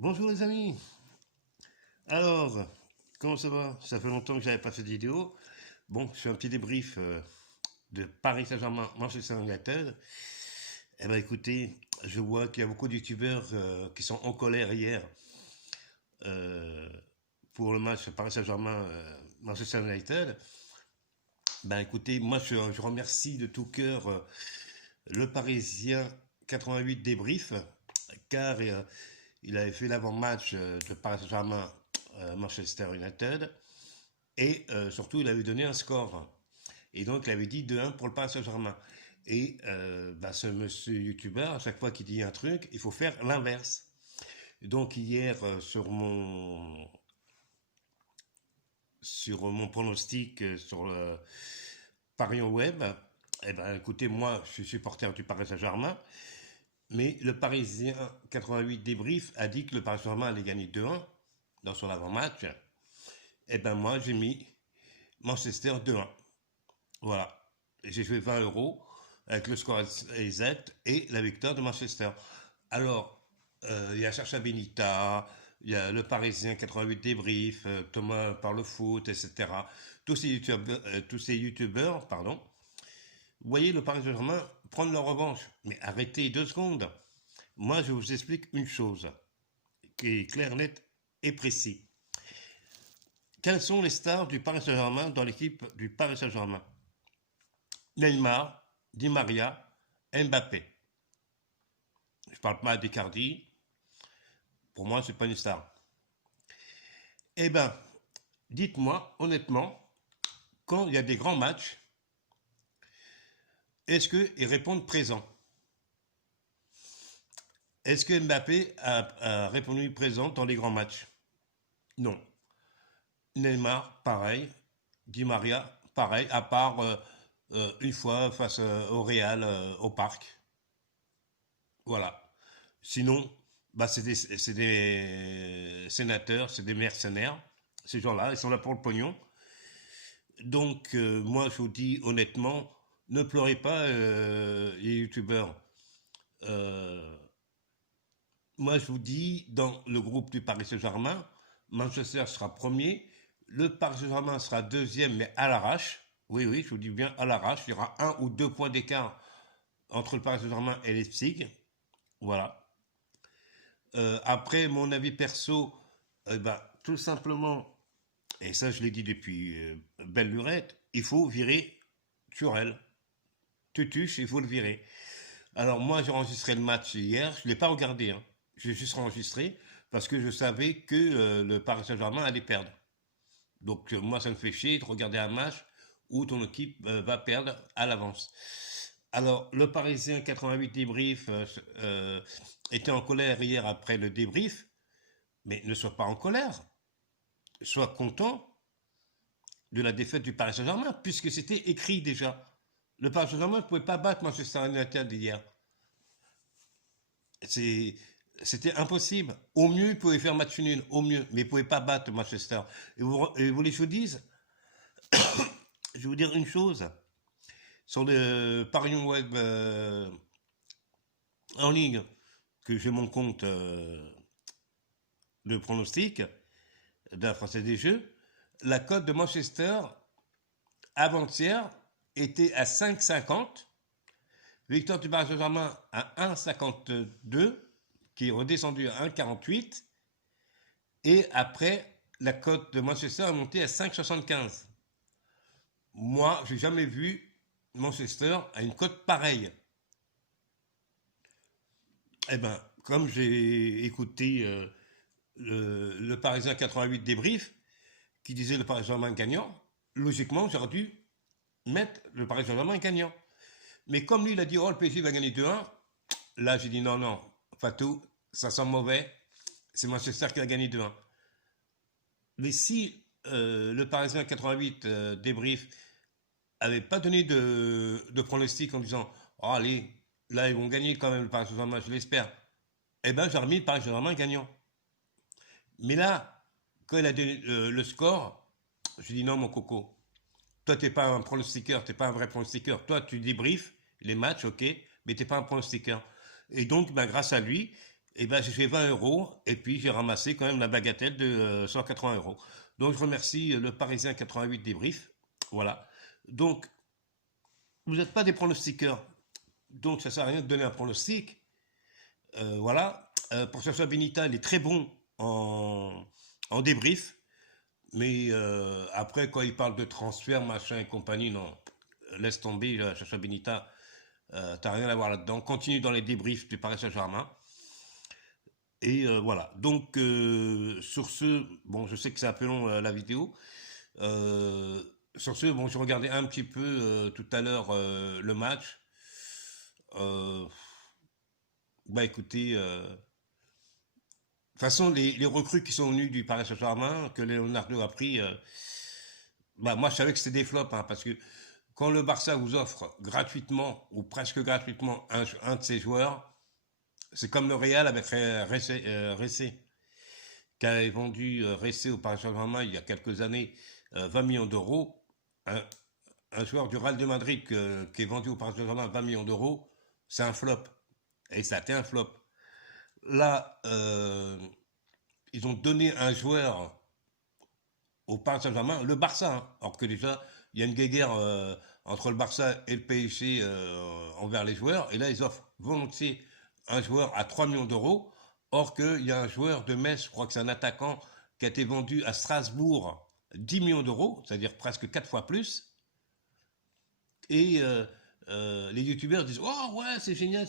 Bonjour les amis. Alors, comment ça va? Ça fait longtemps que j'avais pas fait de vidéo. Bon, je fais un petit débrief de Paris Saint-Germain, Manchester United. Eh ben écoutez, je vois qu'il y a beaucoup de youtubeurs qui sont en colère hier euh, pour le match Paris Saint-Germain Manchester United. Ben écoutez, moi je remercie de tout cœur le Parisien 88 débrief car il avait fait l'avant-match de Paris Saint-Germain Manchester United. Et surtout, il avait donné un score. Et donc, il avait dit 2-1 pour le Paris Saint-Germain. Et bah, ce monsieur youtubeur, à chaque fois qu'il dit un truc, il faut faire l'inverse. Donc, hier, sur mon pronostic sur le Parion Web, eh ben, écoutez, moi, je suis supporter du Paris Saint-Germain. Mais le Parisien 88 débrief a dit que le Paris Saint-Germain allait gagner 2-1 dans son avant-match. Eh ben, moi, j'ai mis Manchester 2-1. Voilà. J'ai fait 20 euros avec le score exact et la victoire de Manchester. Alors, il y a Chercha Benita, il y a le Parisien 88 débrief, Thomas parle foot, etc. Tous ces youtubeurs, pardon. Vous voyez le Paris Saint-Germain prendre leur revanche. Mais arrêtez 2 secondes. Moi, je vous explique une chose qui est claire, nette et précise. Quelles sont les stars du Paris Saint-Germain dans l'équipe du Paris Saint-Germain? Neymar, Di Maria, Mbappé. Je ne parle pas d'Icardi. Pour moi, c'est pas une star. Eh bien, dites-moi honnêtement, quand il y a des grands matchs, est-ce qu'ils répondent présent? Est-ce que Mbappé a répondu présent dans les grands matchs? Non. Neymar, pareil. Di Maria, pareil, à part une fois face au Real, au parc. Voilà. Sinon, bah, c'est des sénateurs, c'est des mercenaires. Ces gens-là, ils sont là pour le pognon. Donc, moi, je vous dis honnêtement, ne pleurez pas, les youtubeurs. Euh, Moi, je vous dis, dans le groupe du Paris Saint-Germain, Manchester sera premier, le Paris Saint-Germain sera deuxième, mais à l'arrache. Oui, oui, je vous dis bien à l'arrache. Il y aura 1 ou 2 points d'écart entre le Paris Saint-Germain et Leipzig. Voilà. Après, mon avis perso, ben, tout simplement, et ça je l'ai dit depuis belle lurette, il faut virer Turel. Tutuche, il faut le virer. Alors moi j'ai enregistré le match hier, je ne l'ai pas regardé, hein. J'ai juste enregistré parce que je savais que le Paris Saint-Germain allait perdre. Donc moi ça me fait chier de regarder un match où ton équipe va perdre à l'avance. Alors le Parisien 88 débrief était en colère hier après le débrief, mais ne sois pas en colère, sois content de la défaite du Paris Saint-Germain, puisque c'était écrit déjà. Le Paris Saint-Germain ne pouvait pas battre Manchester United hier. C'était impossible. Au mieux, il pouvait faire match nul, au mieux, mais il ne pouvait pas battre Manchester. Et vous voulez que je vous dise? Je vais vous dire une chose. Sur le Parion Web en ligne, que j'ai mon compte de pronostic de la Française des Jeux, la cote de Manchester avant-hier était à 5,50. Victoire du Paris Saint-Germain à 1,52, qui est redescendu à 1,48. Et après, la cote de Manchester est montée à 5,75. Moi, j'ai jamais vu Manchester à une cote pareille. Eh ben, comme j'ai écouté le Parisien 88 débrief, qui disait le Paris Saint-Germain gagnant, logiquement, j'aurais dû mettre le Paris Saint-Germain gagnant. Mais comme lui, il a dit, oh, le PSG va gagner 2-1, là, j'ai dit, non, non, Fatou, ça sent mauvais, c'est Manchester qui a gagné 2-1. Mais si le Parisien 88 débrief avait pas donné de pronostic en disant, oh, allez, là, ils vont gagner quand même le Paris Saint-Germain, je l'espère, eh ben, j'aurais mis le Paris Saint-Germain gagnant. Mais là, quand il a donné le score, je dis, non, mon coco, toi, t'es pas un pronostiqueur, t'es pas un vrai pronostiqueur. Toi, tu débriefes les matchs, ok, mais t'es pas un pronostiqueur. Et donc, ben, grâce à lui, Et ben j'ai fait 20 euros et puis j'ai ramassé quand même la bagatelle de 180 euros. Donc je remercie le Parisien 88 débrief. Voilà. Donc vous n'êtes pas des pronostiqueurs. Donc ça sert à rien de donner un pronostic. Voilà. Pour Sacha Benita, il est très bon en débrief. Mais après, quand il parle de transfert, machin et compagnie, non. Laisse tomber, Sacha Benita. T'as rien à voir là-dedans. Continue dans les débriefs du Paris Saint-Germain. Et voilà. Donc, sur ce, bon, je sais que c'est un peu long la vidéo. Euh, sur ce, bon, je regardais un petit peu tout à l'heure le match. Euh, Bah écoutez, de toute façon, les recrues qui sont venues du Paris Saint-Germain, que Leonardo a pris, bah moi je savais que c'était des flops, hein, parce que quand le Barça vous offre gratuitement, ou presque gratuitement, un de ses joueurs, c'est comme le Real avec Ressé, qui avait vendu Ressé au Paris Saint-Germain il y a quelques années 20 millions d'euros. Un, un joueur du Real de Madrid qui est vendu au Paris Saint-Germain 20 millions d'euros, c'est un flop. Et ça a été un flop. Là, ils ont donné un joueur au Paris Saint-Germain, le Barça, hein. Alors que déjà, il y a une guéguerre entre le Barça et le PSG envers les joueurs. Et là, ils offrent volontiers un joueur à 3 millions d'euros. Or qu'il y a un joueur de Metz, je crois que c'est un attaquant, qui a été vendu à Strasbourg 10 millions d'euros, c'est-à-dire presque 4 fois plus. Et les youtubeurs disent oh ouais, c'est génial,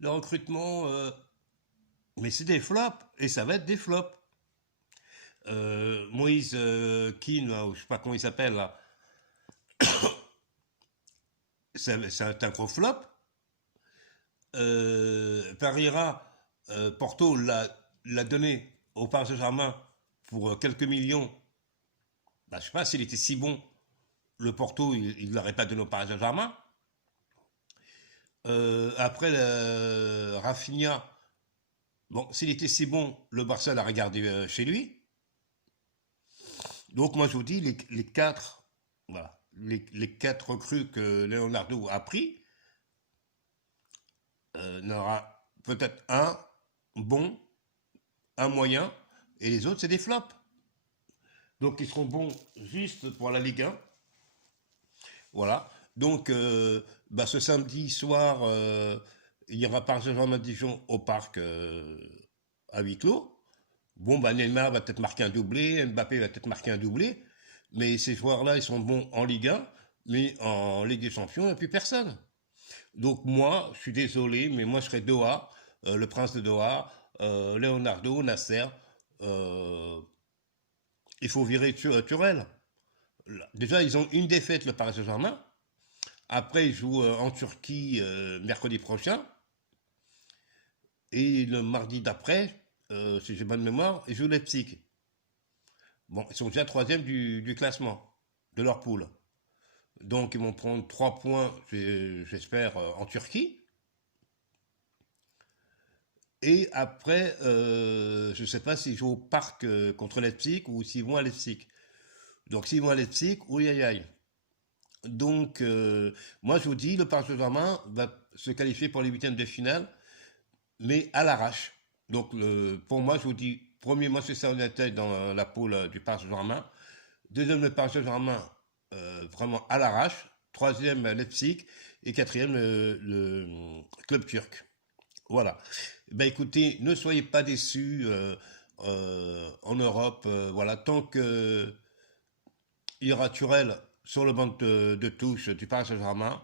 le recrutement. Mais c'est des flops, et ça va être des flops. Moïse Keane, là, ou je sais pas comment il s'appelle, là, c'est un gros flop. Pereira, Porto l'a donné au Paris Saint-Germain pour quelques millions. Bah, je sais pas s'il était si bon. Le Porto, il ne l'aurait pas donné au Paris Saint-Germain. Après, Rafinha, bon, s'il était si bon, le Barça l'a regardé chez lui. Donc moi je vous dis, les quatre, voilà, les quatre recrues que Leonardo a pris, il y en aura peut-être un bon, un moyen, et les autres c'est des flops. Donc ils seront bons juste pour la Ligue 1. Voilà. Donc bah, ce samedi soir, il y aura Paris Saint-Germain Dijon au parc à huis clos. Bon, bah, Neymar va peut-être marquer un doublé, Mbappé va peut-être marquer un doublé, mais ces joueurs-là, ils sont bons en Ligue 1, mais en Ligue des Champions, il n'y a plus personne. Donc moi, je suis désolé, mais moi je serais Doha, le prince de Doha, Leonardo, Nasser. euh, il faut virer Turel. Déjà, ils ont une défaite, le Paris Saint-Germain. Après, ils jouent en Turquie mercredi prochain. Et le mardi d'après, si j'ai bonne mémoire, ils jouent Leipzig. Bon, ils sont déjà troisième du classement de leur poule. Donc ils vont prendre 3 points, j'espère, en Turquie. Et après, je ne sais pas s'ils jouent au parc contre Leipzig ou s'ils vont à Leipzig. Donc s'ils vont à Leipzig, oui aïe aïe. Donc moi je vous dis, le Paris Saint-Germain va se qualifier pour les huitièmes de finale, mais à l'arrache. Donc pour moi je vous dis, premier Manchester United dans la poule du Paris Saint-Germain, deuxième le Paris Saint-Germain vraiment à l'arrache, troisième Leipzig et quatrième le club turc. Voilà. Ben écoutez, ne soyez pas déçus en Europe. Voilà, tant que il y aura Turel sur le banc de touche du Paris Saint-Germain,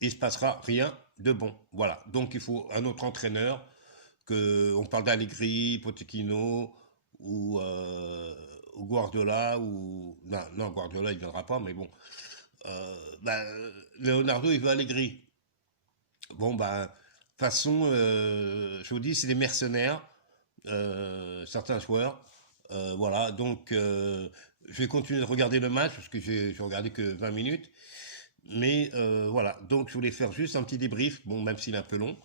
il se passera rien de bon. Voilà. Donc il faut un autre entraîneur. On parle d'Allegri, Pochettino ou Guardiola ou non, non, Guardiola il viendra pas, mais bon. Leonardo il veut Allegri. Bon ben, de toute façon, je vous dis, c'est des mercenaires, certains joueurs. Voilà, donc je vais continuer de regarder le match parce que j'ai regardé que 20 minutes. Mais voilà, donc je voulais faire juste un petit débrief, bon, même s'il est un peu long.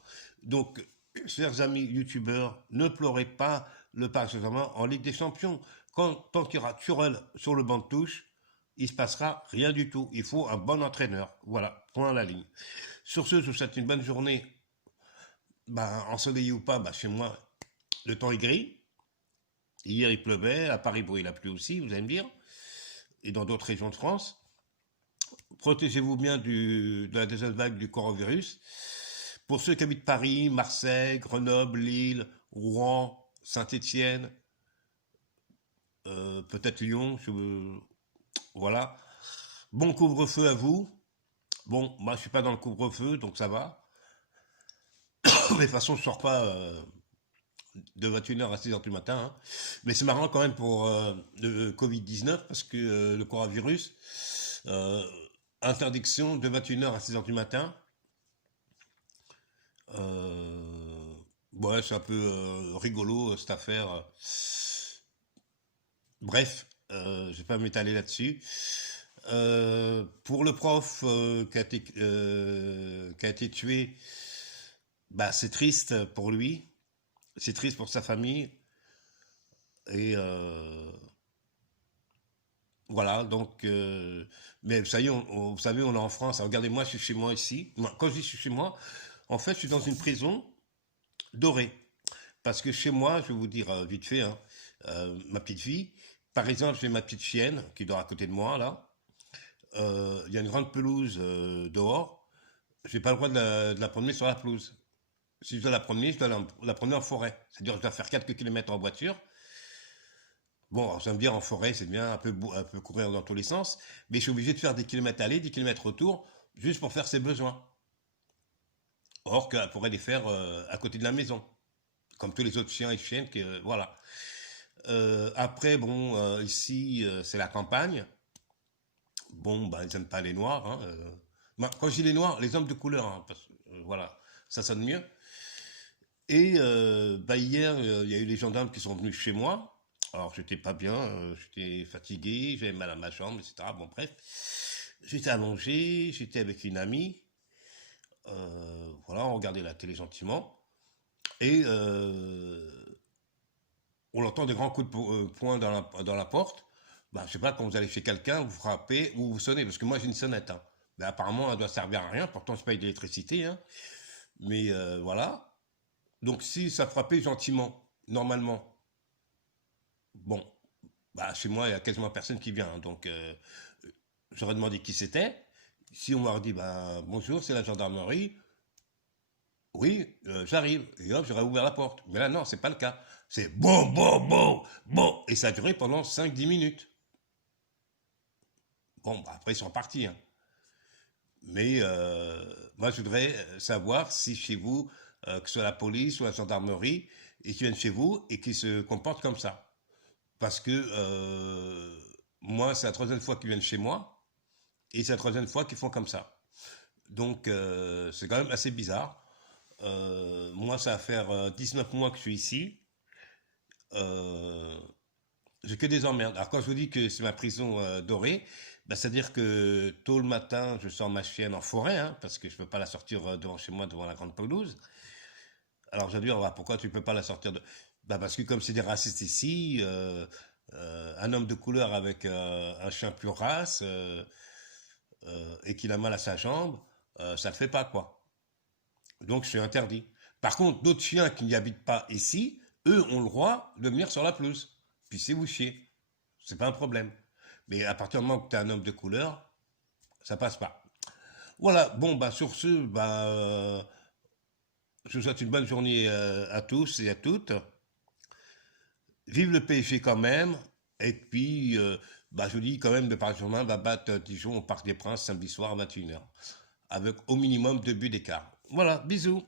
Donc, chers amis youtubeurs, ne pleurez pas le Paris Saint-Germain en Ligue des Champions. Tant qu'il y aura Turel sur le banc de touche, il se passera rien du tout. Il faut un bon entraîneur. Voilà, point à la ligne. Sur ce, je vous souhaite une bonne journée ben, ensoleillé ou pas, ben, chez moi, le temps est gris. Hier, il pleuvait. À Paris, bon, il a plu aussi, vous allez me dire. Et dans d'autres régions de France. Protégez-vous bien de la deuxième vague du coronavirus. Pour ceux qui habitent Paris, Marseille, Grenoble, Lille, Rouen, Saint-Étienne, peut-être Lyon, voilà. Bon couvre-feu à vous. Bon, moi je suis pas dans le couvre-feu, donc ça va. Mais de toute façon, je sors pas de 21h à 6h du matin, hein. Mais c'est marrant quand même pour le Covid-19 parce que le coronavirus, euh, interdiction de 21h à 6h du matin. Euh, ouais, c'est un peu rigolo cette affaire. Bref, je ne vais pas m'étaler là-dessus. Pour le prof qui a été tué, bah, c'est triste pour lui, c'est triste pour sa famille. Et voilà, donc, mais ça y est, vous savez, on est en France. Alors, regardez, moi, je suis chez moi ici. Quand je dis je suis chez moi, en fait, je suis dans une prison dorée. Parce que chez moi, je vais vous dire vite fait, hein, ma petite fille, par exemple, j'ai ma petite chienne qui dort à côté de moi, là. Il y a une grande pelouse dehors. Je n'ai pas le droit de la promener sur la pelouse. Si je dois la promener, je dois la promener en forêt. C'est-à-dire que je dois faire quelques kilomètres en voiture. Bon, alors, ça me dire en forêt, c'est bien, un peu courir dans tous les sens. Mais je suis obligé de faire des kilomètres aller, des kilomètres retour, juste pour faire ses besoins. Or qu'elle pourrait les faire à côté de la maison. Comme tous les autres chiens et chiennes, voilà. Après, bon, ici, c'est la campagne. Bon, bah, ils n'aiment pas les noirs, hein. Bah, quand je dis les noirs, les hommes de couleur, hein, parce que, voilà, ça sonne mieux. Et bah, hier, il y a eu les gendarmes qui sont venus chez moi. Alors, j'étais pas bien, j'étais fatigué, j'avais mal à ma jambe, etc. Bon, bref. J'étais allongé, j'étais avec une amie. Voilà, on regardait la télé gentiment. Et on entend des grands coups de poing dans la porte. Bah, je sais pas, quand vous allez chez quelqu'un, vous frappez ou vous sonnez, parce que moi j'ai une sonnette, hein. Mais apparemment, elle doit servir à rien, pourtant je paye de l'électricité, hein. Mais voilà. Donc si ça frappait gentiment, normalement, bon, bah, chez moi, il y a quasiment personne qui vient, hein. Donc j'aurais demandé qui c'était. Si on m'aurait dit, bah, bonjour, c'est la gendarmerie, oui, j'arrive. Et hop, j'aurais ouvert la porte. Mais là, non, c'est pas le cas. C'est bon, bon, bon, bon. Et ça a duré pendant 5 10 minutes. Bon, bah, après, ils sont partis, hein. Mais moi, je voudrais savoir si chez vous, que ce soit la police ou la gendarmerie, ils viennent chez vous et qu'ils se comportent comme ça. Parce que moi, c'est la troisième fois qu'ils viennent chez moi et c'est la troisième fois qu'ils font comme ça. Donc, c'est quand même assez bizarre. Moi, ça va faire 19 mois que je suis ici. Euh, j'ai que des emmerdes. Alors quand je vous dis que c'est ma prison dorée, bah, c'est-à-dire que tôt le matin, je sors ma chienne en forêt, hein, parce que je ne peux pas la sortir devant chez moi, devant la grande pelouse. Alors je vais dire, pourquoi tu ne peux pas la sortir bah, parce que comme c'est des racistes ici, un homme de couleur avec un chien plus race et qu'il a mal à sa jambe, ça ne le fait pas, quoi. Donc je suis interdit. Par contre, d'autres chiens qui n'y habitent pas ici, eux ont le droit de venir sur la pelouse. Puis c'est vous chier. C'est pas un problème. Mais à partir du moment que tu es un homme de couleur, ça passe pas. Voilà, bon, bah, sur ce, bah, je vous souhaite une bonne journée à tous et à toutes. Vive le PSG quand même. Et puis, bah, je vous dis quand même, le Paris Saint-Germain va battre Dijon au Parc des Princes samedi soir à 21h. Avec au minimum 2 buts d'écart. Voilà, bisous.